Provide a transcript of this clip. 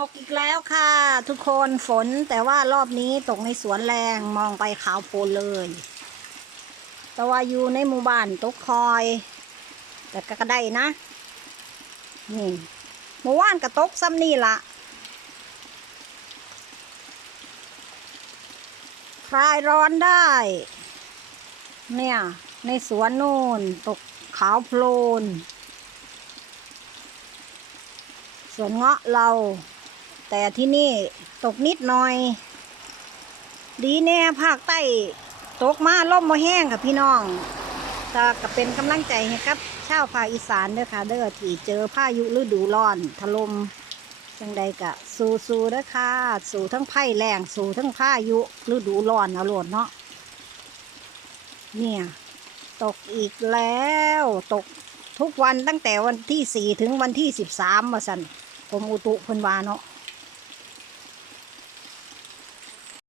ตกอีกแล้วค่ะ ทุกคนฝนแต่ว่ารอบนี้ตกในสวนแรงมองไปขาวโพลนเลย แต่ว่าอยู่ในหมู่บ้านตกคอย แต่ก็กระได้นะ นี่เมื่อวานก็ตกซ้ำนี่ละคลายร้อนได้ เนี่ย ในสวนนู่นตกขาวโพลนสวนเงาะเรา แต่ที่นี่ตกนิดหน่อย ดีแน่ภาคใต้ตกมาล่มมาแห้งค่ะพี่น้องก็ก็เป็นกำลังใจให้กับชาวภาคอีสานเด้อค่ะเด้อที่เจอพายุฤดูร้อนถล่มจังใดกะสู้สู้เด้อค่ะสู้ทั้งไผ่แรงสู้ทั้งพายุฤดูร้อนเอาโลดเนาะเนี่ย ตกอีกแล้ว ตกทุกวันตั้งแต่วันที่สี่ถึงวันที่สิบสามมาสันกรมอุตุเพิ่นวาเนาะ